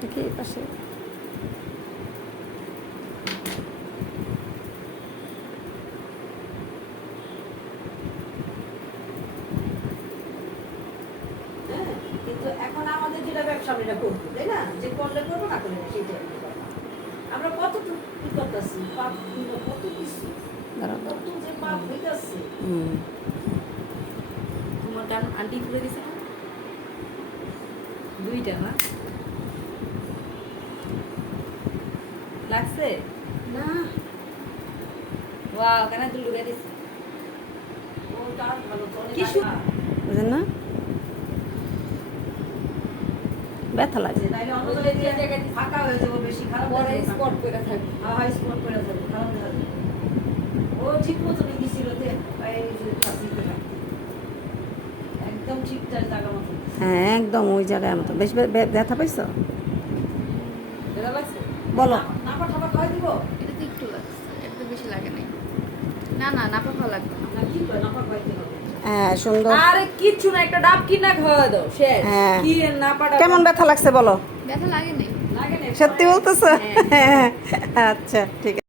দেখি এই পাশে কিন্তু এখন আমাদের যেটা ব্যবসা আমরা এটা করবো, তাই না? যে করলে করবো, না করলে না, সেইটাই আমাদের কথা। আমরা কতটুকু কি করতেছি, পাপ পুণ্য কত কিছু, কত যে পাপ হইতাছে। তোমার গান আন্টি খুলে দিছে না? দুইটা না লাগছে না, ওয়াও কেন তুই লুকাই দিছিস ওটা ভালো তো অনেক কি আগে না। বুঝেন না ব্যথা লাগে তাইলে অন্য জায়গায় ফাঁকা হয়ে যাবো, বেশি খারাপ পরে দেখাবে। স্পট করে থাকবে হাই স্পট করে যাবে, খারাপ দেখাবে। ও ঠিক মতো গেছিল, একদম ঠিকঠাক জায়গা মতো। হ্যাঁ একদম ওই জায়গায় মতো বেশ ব্যথা পাইছো এটা লাগছে বলো নাপা ঠাপা খাওয়াই দিব এটা তো একটু লাগছে এটা তো বেশি লাগে নাই না না নাপা খাওয়া লাগবে না না, কি করে নাপা খাওয়াইতে হবে? হ্যাঁ সুন্দর আরে কিচ্ছু না একটা ডাব কিনা খাওয়া দাও শেষ হ্যাঁ। কি নাপাটা কেমন ব্যথা লাগছে বলো ব্যথা লাগে নাই লাগে না? সত্যি বলতেছো হ্যাঁ। আচ্ছা ঠিক আছে